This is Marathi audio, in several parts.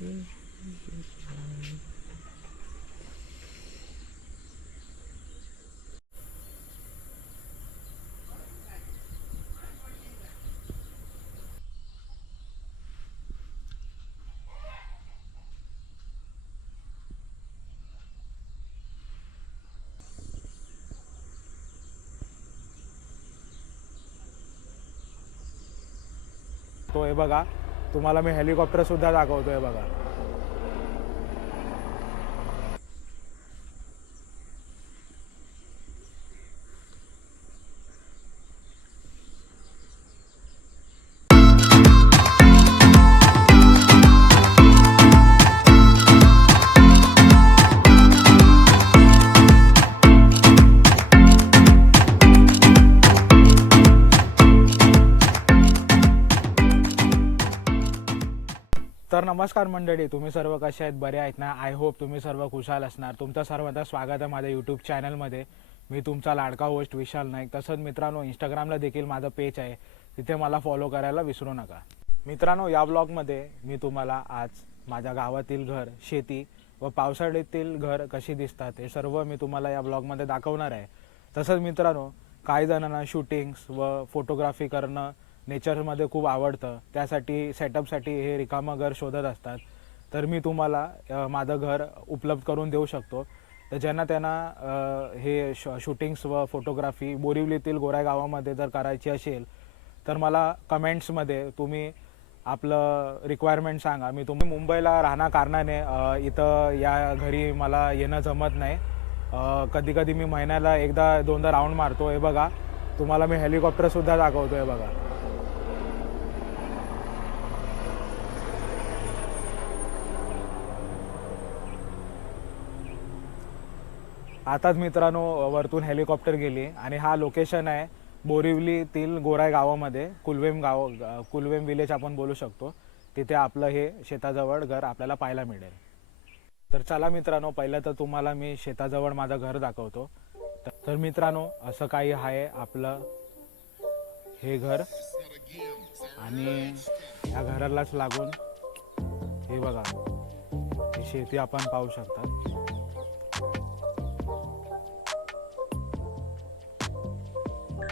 तो हे बघा तुम्हाला मी हेलिकॉप्टर सुद्धा दाखवतोय बघा. नमस्कार मंडळी तुम्ही सर्व कसे आहेत? बरे आहेत ना? आय होप तुम्ही सर्व खुशाल असणार. तुमचं सर्वांचं स्वागत आहे माझ्या यूट्यूब चॅनलमध्ये मी तुमचा लाडका होस्ट विशाल नाईक. तसंच मित्रांनो इंस्टाग्रामला देखील माझं पेज आहे. तिथे मला फॉलो करायला विसरू नका. मित्रांनो या ब्लॉगमध्ये मी तुम्हाला आज माझ्या गावातील घर शेती व पावसाळ्यातील घर कशी दिसतात हे सर्व मी तुम्हाला या ब्लॉगमध्ये दाखवणार आहे. तसंच मित्रांनो काही जणांना शूटिंग्स व फोटोग्राफी करणं नेचरमध्ये खूप आवडतं. त्यासाठी सेटअपसाठी हे रिकामं घर शोधत असतात. तर मी तुम्हाला माझं घर उपलब्ध करून देऊ शकतो. तर ज्यांना त्यांना हे श शूटिंग्स व फोटोग्राफी बोरिवलीतील गोऱ्या गावामध्ये जर करायची असेल तर मला कमेंट्समध्ये तुम्ही आपलं रिक्वायरमेंट सांगा. मी तुम्ही मुंबईला राहण्या कारणाने इथं या घरी मला येणं जमत नाही. कधी कधी मी महिन्याला एकदा दोनदा राऊंड मारतो. हे बघा तुम्हाला मी हेलिकॉप्टरसुद्धा दाखवतो हे बघा. आताच मित्रांनो वरतून हेलिकॉप्टर गेली आणि हा लोकेशन आहे बोरिवलीतील गोराय गावामध्ये कुलवेम गाव कुलवेम विलेज आपण बोलू शकतो. तिथे आपलं हे शेताजवळ घर आपल्याला पाहायला मिळेल. तर चला मित्रांनो पहिलं तर तुम्हाला मी शेताजवळ माझं घर दाखवतो. तर- तर मित्रांनो असं काही आहे आपलं हे घर. आणि या घरालाच लागून हे बघा ही शेती आपण पाहू शकता.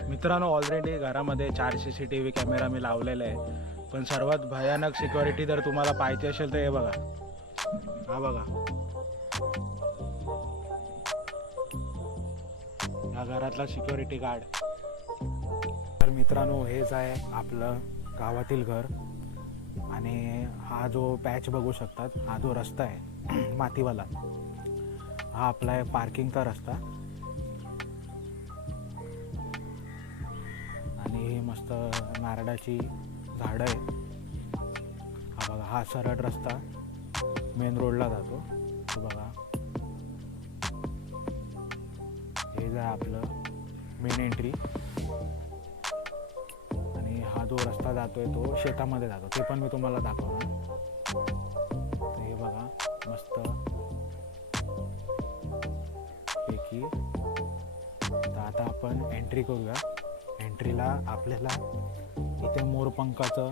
मित्रांनो ऑलरेडी घरामध्ये चार C C T V camera मी लावलेला आहे पण सर्वात भयानक सिक्युरिटी जर तुम्हाला पाहिजे असेल तर हे बघा. हा बघा. या घरातला सिक्युरिटी गार्ड तर मित्रांनो हेच आहे आपलं गावातील घर. आणि हा जो पॅच बघू शकतात हा जो रस्ता आहे मातीवाला. हा आपला आहे पार्किंगचा रस्ता. मस्त नारळाची झाडं आहेत. हा बघा हा सरळ रस्ता मेन रोडला जातो. तो बघा. हे जे आपलं मेन एंट्री आणि हा जो रस्ता जातोय तो शेतामध्ये जातो. ते पण मी तुम्हाला दाखवणार. तर हे बघा मस्त पैकी. तर आता आपण एंट्री करूया. एंट्रीला आपल्याला इथे मोरपंखाचं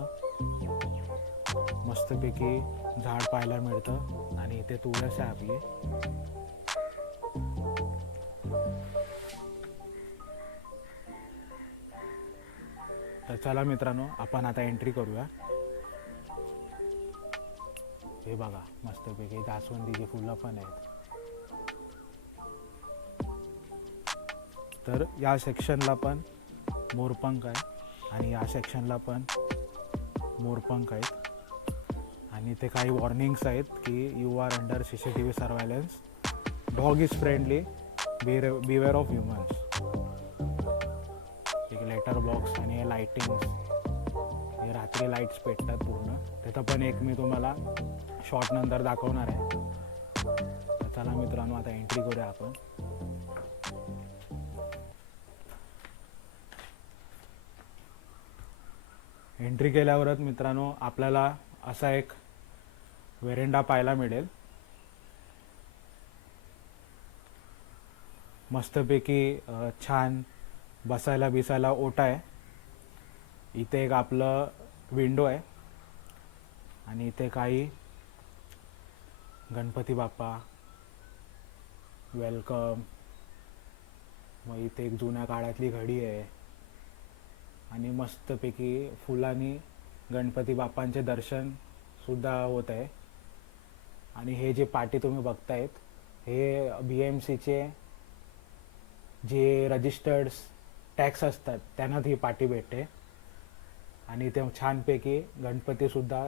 मस्तपैकी झाड पाहायला मिळतं. आणि इथे तुळस आहे आपली. तर चला मित्रांनो आपण आता एंट्री करूया. हे बघा मस्तपैकी जास्वंदीची फुलं पण आहेत. तर या सेक्शनला पण मोरपंख आहे आणि या सेक्शनला पण मोरपंख आहेत. आणि इथे काही वॉर्निंग्स आहेत की you are under C C T V surveillance dog is friendly beware of humans एक लेटर बॉक्स आणि हे लाइटिंग हे रात्री लाईट्स पेटतात पूर्ण. त्याचा पण एक मी तुम्हाला शॉर्ट नंतर दाखवणार आहे. चला मित्रांनो आता एंट्री करूया आपण. एंट्री केल्यावरच मित्रांनो आपल्याला असा एक वेरेंडा पाहायला मिळेल. मस्तपैकी छान बसायला बिसायला ओटा आहे. इथे एक आपलं विंडो आहे. आणि इथे काही गणपती बाप्पा वेलकम. मग इथे एक जुन्या काळातली घडी आहे. आणि मस्तपैकी फुलांनी गणपती बाप्पांचे दर्शन सुद्धा होत आहे. आणि हे जे पाटी तुम्ही बघतायत हे बी एम सीचे जे रजिस्टर्ड टॅक्स असतात त्यांना ही पाटी भेटते. आणि ते छानपैकी गणपती सुद्धा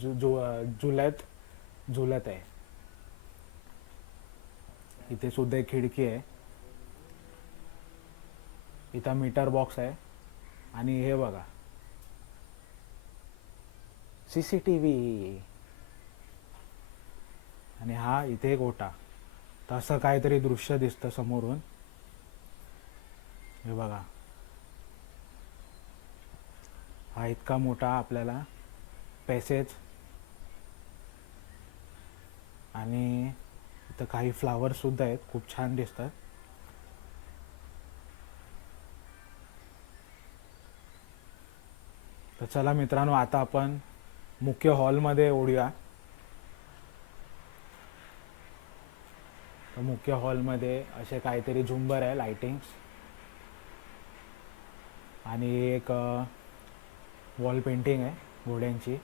जु जु झुलत झुलत आहे. इथे सुद्धा एक खिडकी आहे. इथं मीटर बॉक्स आहे. आणि हे बघा. सी सी टी व्ही आणि हा इथे एक ओटा. तर असं काहीतरी दृश्य दिसतं समोरून. हे बघा. हा इतका मोठा आपल्याला पॅसेज आणि इथं काही फ्लावर्ससुद्धा आहेत. खूप छान दिसतात. तर चला मित्रांनो आता आपण मुख्य हॉलमध्ये ओढूया. तर मुख्य हॉलमध्ये असे काहीतरी झुंबर आहे लाइटिंग्स आणि एक वॉल पेंटिंग आहे घोड्यांची.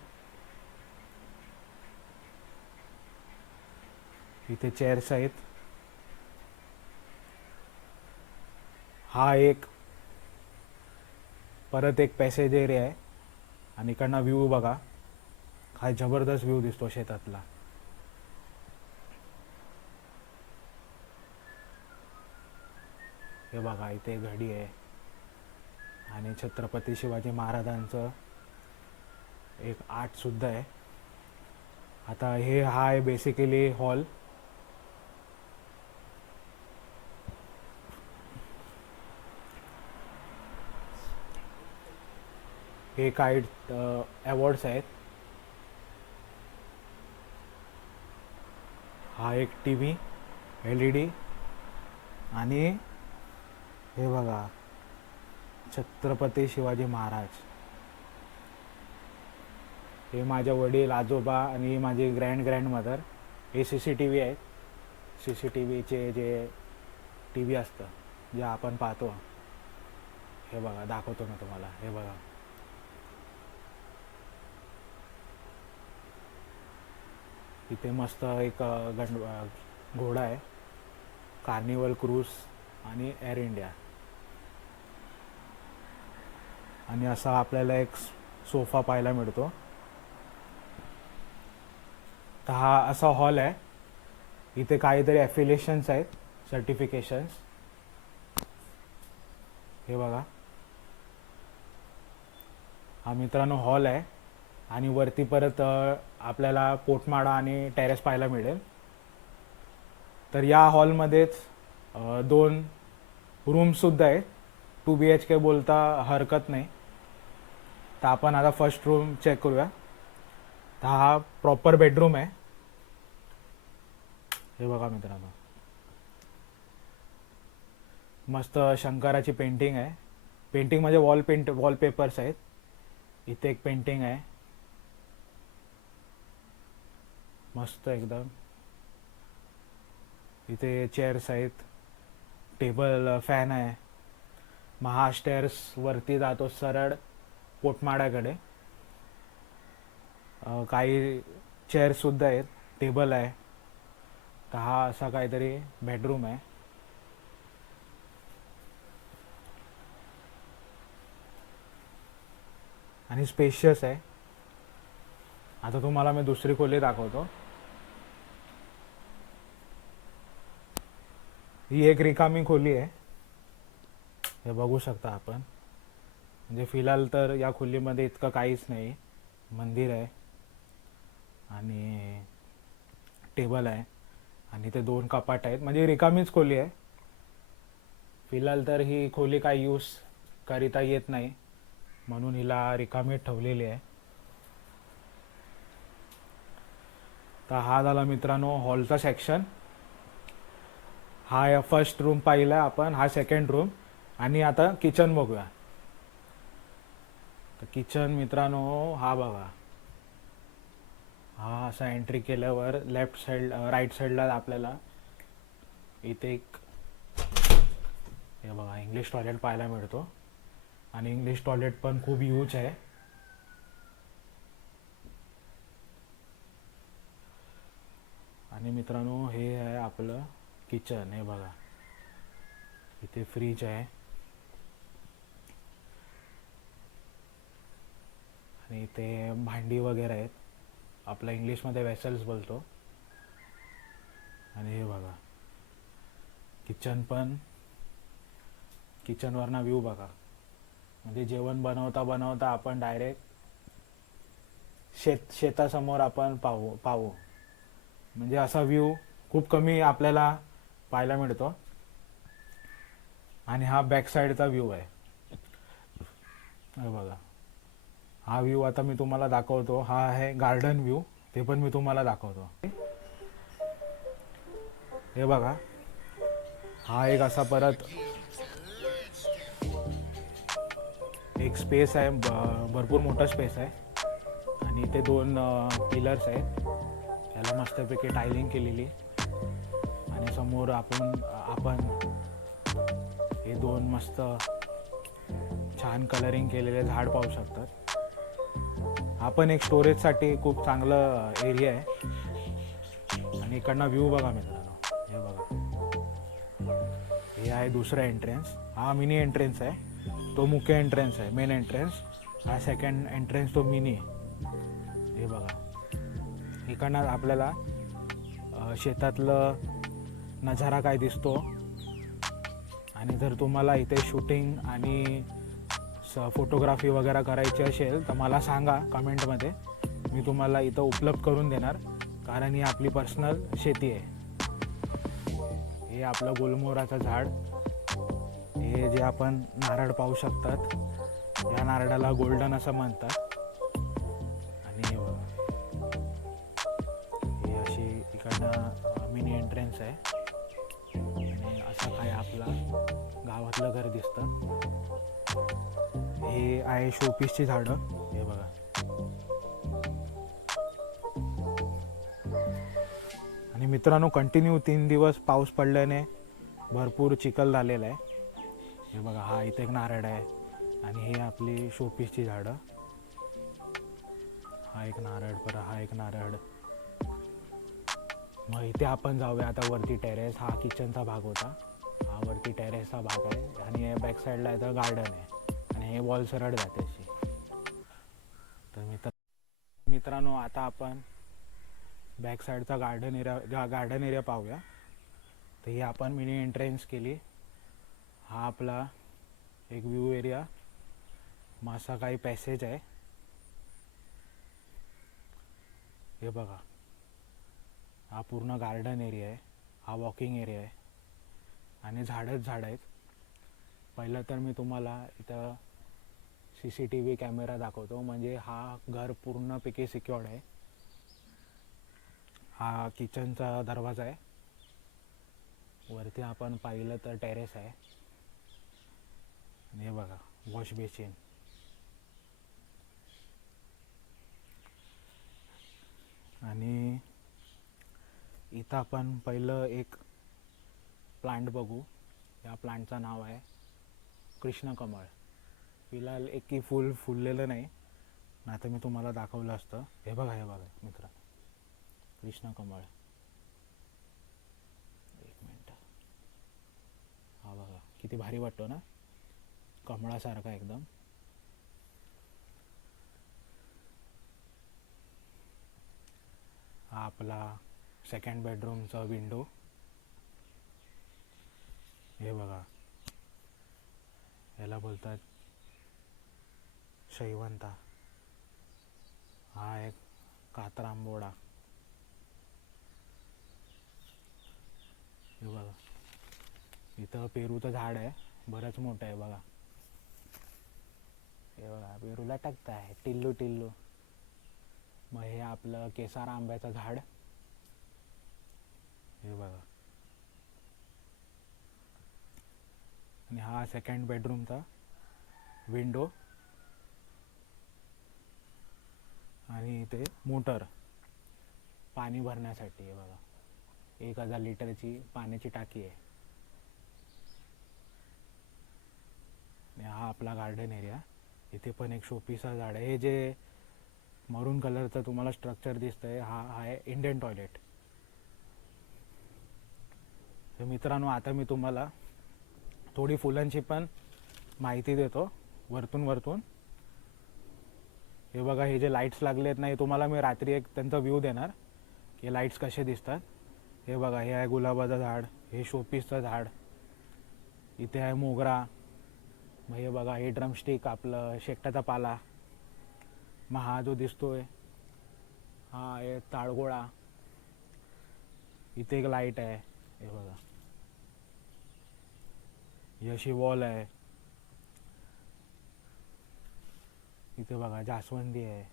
इथे चेअर्स आहेत. हा एक परत एक पॅसेज एरिया आहे. आणि इकडनं व्ह्यू बघा. काय जबरदस्त व्ह्यू दिसतो शेतातला. हे बघा इथे घडी आहे. आणि छत्रपती शिवाजी महाराजांचं एक आर्ट सुद्धा आहे. आता हे हा आहे बेसिकली हॉल हे काही अवॉर्ड्स आहेत. हा एक T V L E D आणि हे बघा छत्रपती शिवाजी महाराज. हे माझे वडील आजोबा आणि माझी ग्रँड ग्रँड मदर हे सी सी टी व्ही आहेत. सी सी टी व्हीचे जे टी व्ही असतं जे आपण पाहतो. हे बघा दाखवतो मी तुम्हाला. हे बघा. इथे मस्त एक गण घोडा आहे. कार्निवल क्रूज आणि एअर इंडिया आणि असा आपल्याला एक सोफा पाहायला मिळतो. तर हा असा हॉल आहे. इथे काहीतरी ॲफिलिएशन्स आहेत सर्टिफिकेशन्स हे बघा. हा मित्रांनो हॉल आहे. आणि वरती परत आपल्याला पोटमाळा आणि टेरेस पाहायला मिळेल. तर या हॉलमध्येच दोन रूमसुद्धा आहेत. टू बी एच के बोलता हरकत नाही. तर आपण आता फर्स्ट रूम चेक करूया. तर हा प्रॉपर बेडरूम आहे. हे बघा मित्रांनो. मस्त शंकराची पेंटिंग आहे. पेंटिंग म्हणजे वॉल पेंट वॉलपेपर्स आहेत. इथे एक पेंटिंग आहे. मस्त एकदम. इथे चेअर्स आहेत. टेबल फॅन आहे. महास्टेअर्स वरती जातो सरळ पोटमाड्याकडे काही चेअर्स सुद्धा आहेत. टेबल आहे. तर हा असा काहीतरी बेडरूम आहे. आणि स्पेशियस आहे. आता तुम्हाला मी दुसरी खोली दाखवतो. ही एक रिकामी खोली आहे. हे बघू शकता आपण. म्हणजे फिलहाल तर या खोलीमध्ये इतकं काहीच नाही. मंदिर आहे. आणि टेबल आहे. आणि ते दोन कपाट आहेत. म्हणजे रिकामीच खोली आहे. फिलहाल तर ही खोली काही यूज करिता येत नाही. म्हणून हिला रिकामी ठेवलेली आहे. तर हा झाला मित्रांनो हॉलचा सेक्शन हा फर्स्ट रूम पाहिला आपण हा सेकंड रूम आणि आता किचन बघूया. तर किचन मित्रांनो हा बघा. हा असा एंट्री केल्यावर लेफ्ट साईड राईट साईडला आपल्याला इथे एक हे बघा इंग्लिश टॉयलेट पाहायला मिळतो. आणि इंग्लिश टॉयलेट पण खूप यूज आहे. आणि मित्रांनो हे आहे आपलं किचन हे बघा. इथे फ्रीज आहे. आणि इथे भांडी वगैरे आहेत. आपलं इंग्लिशमध्ये वेसल्स बोलतो. आणि हे बघा. किचन पण. किचनवरना व्ह्यू बघा. म्हणजे जेवण बनवता बनवता आपण डायरेक्ट शेत शेतासमोर आपण पाहू पाहू. म्हणजे असा व्ह्यू खूप कमी आपल्याला पाहायला मिळतो. आणि हा बॅक साईडचा व्ह्यू आहे. हे बघा. हा व्ह्यू आता मी तुम्हाला दाखवतो. हा आहे गार्डन व्ह्यू ते पण मी तुम्हाला दाखवतो. हे बघा. हा एक असा परत एक स्पेस आहे. भरपूर मोठा स्पेस आहे. आणि इथे दोन पिलर्स आहेत. त्याला मस्तपैकी टायलिंग केलेली. समोर आपण आपण हे दोन मस्त छान कलरिंग केलेले झाड पाहू शकतात. आपण एक स्टोरेजसाठी खूप चांगलं एरिया आहे. आणि इकडनं व्ह्यू बघा मित्रांनो. हे बघा. हे आहे दुसरा एंट्रन्स हा मिनी एंट्रन्स आहे. तो मुख्य एंट्रन्स आहे मेन एंट्रन्स हा सेकंड एंट्रन्स तो मिनी आहे. हे बघा. इकडनं आपल्याला शेतातलं नजारा काय दिसतो? आणि जर तुम्हाला इथे शूटिंग आणि स फोटोग्राफी वगैरे करायची असेल तर मला सांगा कमेंटमध्ये मी तुम्हाला इथं उपलब्ध करून देणार कारण ही आपली पर्सनल शेती आहे. हे आपलं गुलमोहराचं झाड. हे जे आपण नारळ पाहू शकतात या नारळाला गोल्डन असं म्हणतात. आणि हे अशी इकडनं मिनी एंट्रन्स आहे. असा काय आपला गावातलं घर दिसतं. हे आहे शोपीसची झाडं. हे बघा. आणि मित्रांनो कंटिन्यू तीन दिवस पाऊस पडल्याने भरपूर चिखल झालेला आहे. हे बघा हा इथे एक नारळ आहे. आणि हे आपली शोपीसची झाडं. हा एक नारळ पर हा एक नारळ. मग इथे आपण जाऊया. आता वरती टेरेस हा किचनचा भाग होता. हा वरती टेरेसचा भाग आहे. आणि बॅक साईडला इथं गार्डन आहे. आणि हे वॉल सरळ जाते अशी. तर मित्र मित्रांनो आता आपण बॅक साईडचा गार्डन एरिया गार्डन एरिया पाहूया. तर ही आपण मिनी एंट्रेन्स केली. हा आपला एक व्ह्यू एरिया मग असा काही पॅसेज आहे. हे बघा. हा पूर्ण गार्डन एरिया आहे. हा वॉकिंग एरिया आहे. आणि झाडच झाड आहेत. पहिलं तर मी तुम्हाला इथं C C T V camera दाखवतो. म्हणजे हा घर पूर्णपैकी सिक्युअर्ड आहे. हा किचनचा दरवाजा आहे. वरती आपण पाहिलं तर टेरेस आहे. आणि हे बघा वॉश बेसिन आणि इथं आपण पहिलं एक प्लांट बघू. या प्लांटचं नाव आहे कृष्णकमळ. फिलहाल एकही फुल फुललेलं नाही. नाही तर मी तुम्हाला दाखवलं असतं. हे बघा हे बघा मित्र. कृष्णकमळ. एक मिनट. हा बघा किती भारी वाटतो ना? कमळासारखा एकदम. आपला सेकंड बेडरूमचा विंडो हे बघा. याला बोलतात शैवंता. हा एक कातरांबोडा. हे बघा. इथं पेरूचं झाड आहे. बरंच मोठं आहे बघा. हे बघा पेरूला टाकत आहे टिल्लू टिल्लू. मग हे आपलं केसार आंब्याचं झाड. हे बघा. आणि हा सेकंड बेडरूमचा विंडो आणि इथे मोटर पाणी भरण्यासाठी आहे बघा. एक हजार लिटरची पाण्याची टाकी आहे. आणि हा आपला गार्डन एरिया इथे पण एक शोपीचा झाड आहे. हे जे मरून कलरचं तुम्हाला स्ट्रक्चर दिसतंय हा हा आहे इंडियन टॉयलेट तर मित्रांनो आता मी तुम्हाला थोडी फुलांची पण माहिती देतो वरतून वरतून. हे बघा हे जे लाईट्स लागले आहेत नाही हे तुम्हाला मी रात्री एक त्यांचा व्ह्यू देणार की लाईट्स कसे दिसतात. हे बघा हे आहे गुलाबाचं झाड हे शोपीसचं झाड इथे आहे मोगरा मग हे बघा हे ड्रमस्टिक आपलं शेकटाचा पाला मग हा जो दिसतोय हा आहे ताळगोळा इथे एक लाइट आहे. हे बघा. ही अशी वॉल आहे. इथे बघा जास्वंदी आहे.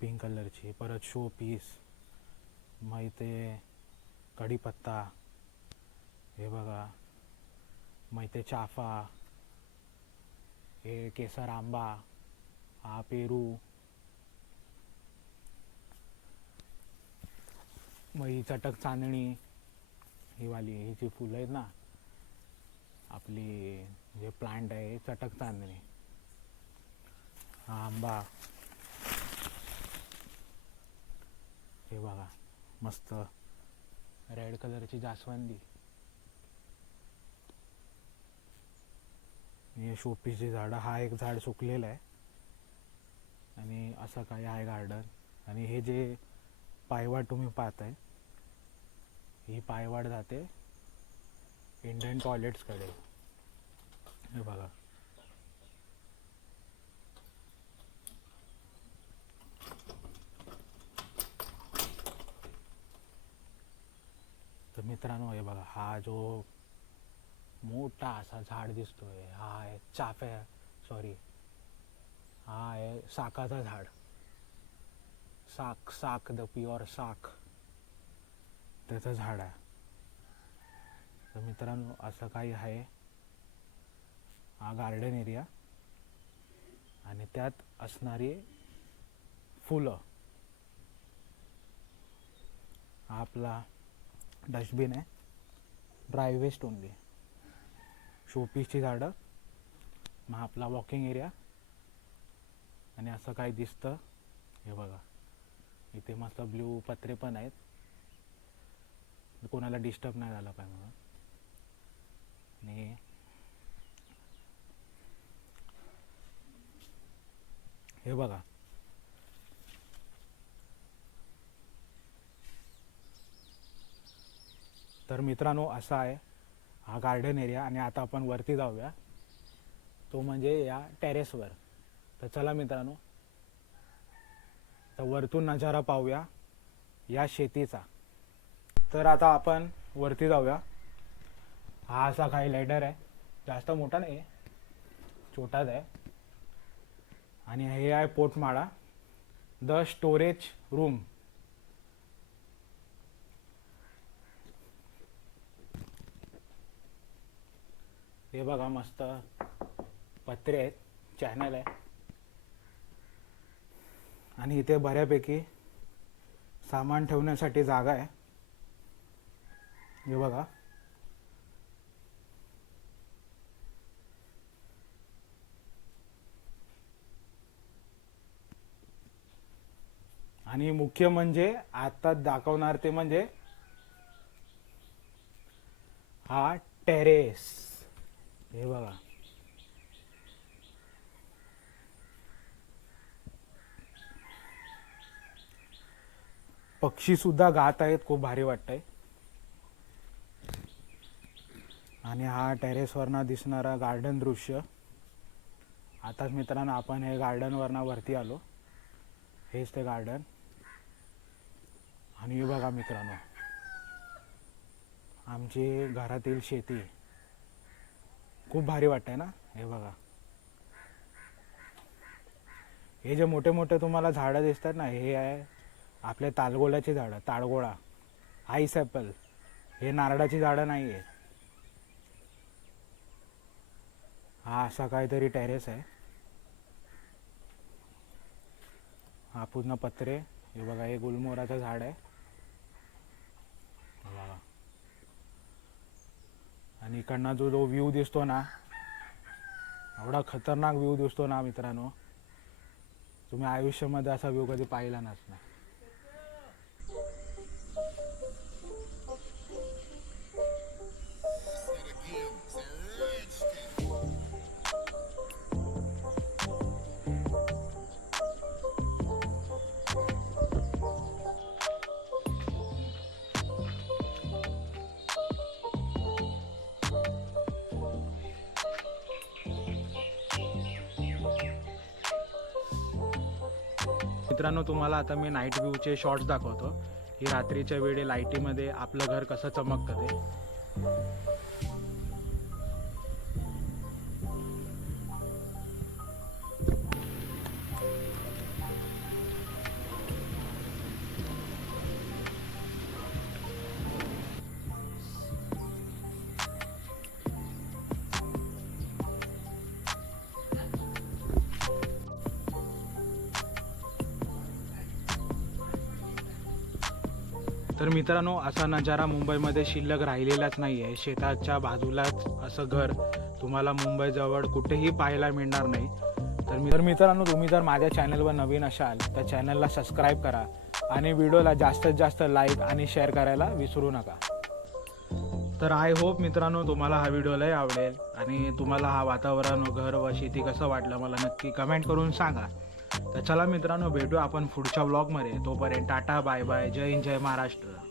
पिंक कलरची. परत शो पीस मग इथे कढीपत्ता. हे बघा. मग इथे चाफा. हे केसर आंबा. हा पेरू. मग ही चटक चांदणी. ही वाली ही जी फुलं आहेत ना आपली जे प्लांट आहे चटक चांदणी हा आंबा. हे बघा मस्त. रेड कलरची जास्वंदी. हे शोपीसची झाडं हा एक झाड सुकलेलं आहे. आणि असं काही आहे गार्डन आणि हे जे पायवाट तुम्ही पाहताय ही पायवाट जाते इंडियन टॉयलेट्सकडे हे बघा. तर मित्रांनो हे बघा हा जो मोठा असा झाड दिसतोय हा आहे चाफ्या सॉरी हा आहे साखाचा झाड. साख साख द प्युअर साख त्याचं झाड आहे. तर मित्रांनो असं काही आहे. हा गार्डन एरिया आणि त्यात असणारी फुलं. हा आपला डस्टबिन आहे. ड्राय वेस्ट ओनली शोपीसची झाडं. मग आपला वॉकिंग एरिया आणि असं काही दिसतं. हे बघा. इथे मस्त ब्ल्यू पत्रे पण आहेत. कोणाला डिस्टर्ब नाही झाला पाहिजे म्हणून. आणि हे बघा. तर मित्रांनो असा आहे हा गार्डन एरिया आणि आता आपण वरती जाऊया. तो म्हणजे या टेरेसवर तर चला मित्रांनो तर वरतून नजारा पाहूया या शेतीचा. तर आता आपण वरती जाऊया. हा असा काही लेडर आहे. जास्त मोठा नाही आहे छोटाच आहे. आणि हे आहे पोटमाळा. द स्टोरेज रूम हे बघा मस्त. पत्रे आहेत. चॅनल आहे. आणि इथे बऱ्यापैकी सामान ठेवण्यासाठी जागा आहे. हे बघा. आणि मुख्य म्हणजे आता दाखवणार ते म्हणजे हा टेरेस. हे बघा. पक्षी सुद्धा गात आहेत खूप भारी वाटतंय. आणि हा टेरेसवरनं दिसणारा गार्डन दृश्य. आताच मित्रांनो आपण हे गार्डनवरनं वरती आलो. हेच ते गार्डन आणि हे बघा मित्रांनो आमची घरातील शेती खूप भारी वाटतंय ना? हे बघा. हे जे मोठे मोठे तुम्हाला झाडं दिसतात ना हे आहे आपल्या तालगोळ्याची झाडं ताळगोळा आईस ॲपल हे नारळाची झाडं नाही आहे हा असा काहीतरी टेरेस आहे. हा पूर्ण पत्रे हे बघा हे गुलमोहराचं झाड आहे. हे बघा आणि इकडनं जो जो व्ह्यू दिसतो ना एवढा खतरनाक व्ह्यू दिसतो ना मित्रांनो तुम्ही आयुष्यामध्ये असा व्ह्यू कधी पाहिला नसणार. मित्रांनो तुम्हाला आता मी नाईट व्ह्यूचे शॉर्ट्स दाखवतो. की रात्रीच्या वेळी लाईटीमध्ये आपलं घर कसं चमकतं ते. तर मित्रांनो असा नजारा मुंबईमध्ये शिल्लक राहिलेलाच नाही आहे शेताच्या बाजूलाच असं घर तुम्हाला मुंबईजवळ कुठेही पाहायला मिळणार नाही. तर मी तर मित्रांनो तुम्ही जर माझ्या चॅनलवर नवीन असाल तर चॅनलला सबस्क्राईब करा आणि व्हिडिओला जास्तीत जास्त लाईक आणि शेअर करायला विसरू नका. तर आय होप मित्रांनो तुम्हाला हा व्हिडिओ लय आवडेल आणि तुम्हाला हा वातावरण घर व शेती कसं वाटलं मला नक्की कमेंट करून सांगा. तर चला मित्रांनो भेटू आपण पुढच्या ब्लॉगमध्ये तोपर्यंत टाटा बाय बाय. जय हिंद जय महाराष्ट्र.